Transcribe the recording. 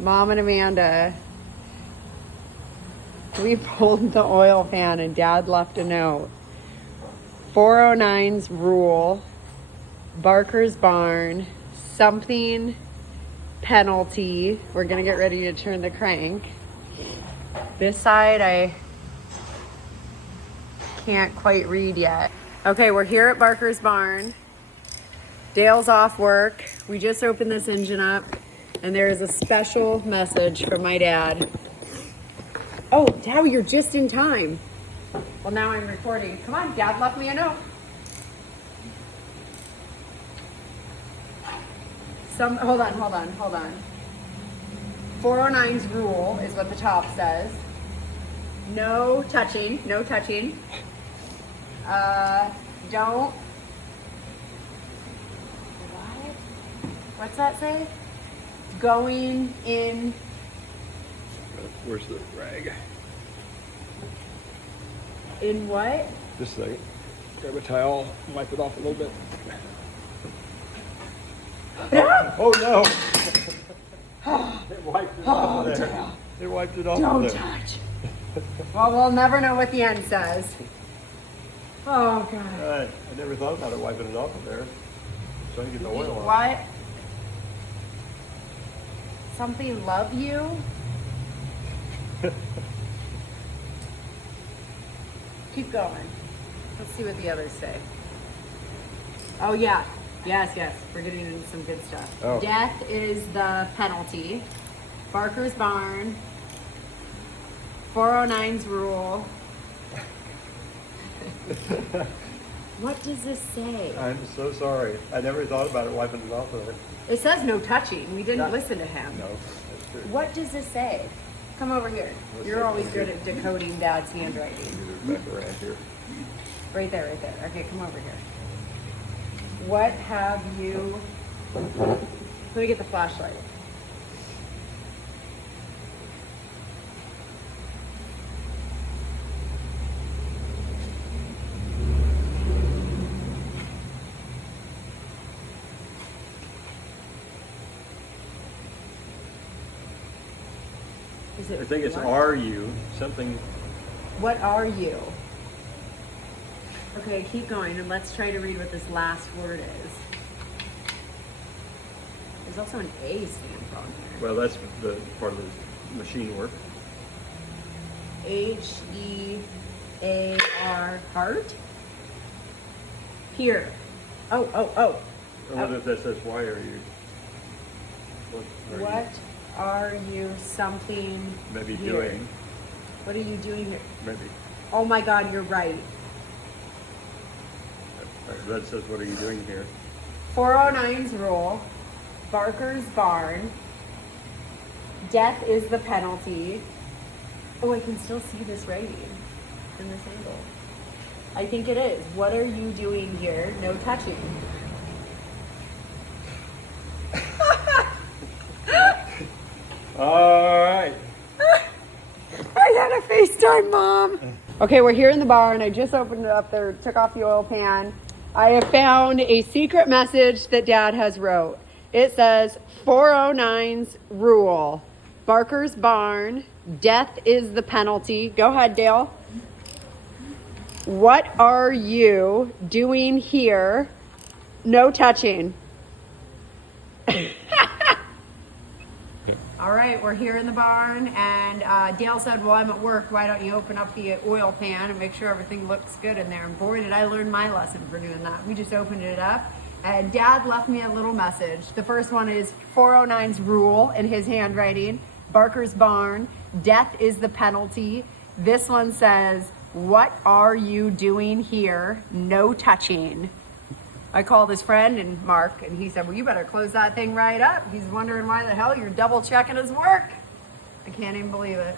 Mom and Amanda, we pulled the oil pan and Dad left a note. 409's rule, Barker's barn, something penalty. We're gonna get ready to turn the crank. This side I can't quite read yet. Okay, we're here at Barker's barn. Dale's off work. We just opened this engine up and there is a special message from my dad. Oh, Dad, you're just in time. Well, now I'm recording. Come on, Dad left me a note. Hold on. 409's rule is what the top says. No touching. Don't. What's that say? Going in. Where's the rag? In what? Just a second. Grab a towel, wipe it off a little bit. Oh no! It wiped it off of there. It wiped it off Don't of there. touch. Well, we'll never know what the end says. Oh, God. I never thought about it wiping it off of there. Trying to get the oil off. What? Something love you? Keep going. Let's see what the others say. Oh, yeah. Yes. We're getting into some good stuff. Oh. Death is the penalty. Barker's barn. 409's rule. What does this say? I'm so sorry. I never thought about it wiping it off of there. It says no touching. We didn't listen to him. No, that's true. What does this say? Come over here. You're always good at decoding Dad's handwriting. Get it back around here. Right there. Okay, come over here. What have you... Let me get the flashlight. Is it I think it's what? are you something. What are you? Okay, keep going and let's try to read what this last word is. There's also an A stamp on here. Well, that's the part of the machine work. H-E-A-R, heart? Here. Oh. I wonder if that says why are you? What are you something Maybe here? doing. What are you doing here? Maybe. Oh my God, you're right. That says what are you doing here? 409's rule, Barker's barn, death is the penalty. Oh, I can still see this writing in this angle. I think it is. What are you doing here? No touching. All right. I gotta FaceTime Mom. Okay, we're here in the barn. I just opened it up there, took off the oil pan. I have found a secret message that Dad has wrote. It says 409's rule, Barker's barn, death is the penalty. Go ahead, Dale. What are you doing here? No touching. All right, we're here in the barn, and Dale said, well, I'm at work. Why don't you open up the oil pan and make sure everything looks good in there? And boy, did I learn my lesson for doing that. We just opened it up, and Dad left me a little message. The first one is 409's rule in his handwriting, Barker's barn, death is the penalty. This one says, what are you doing here? No touching. I called his friend and Mark, and he said, well, you better close that thing right up. He's wondering why the hell you're double checking his work. I can't even believe it.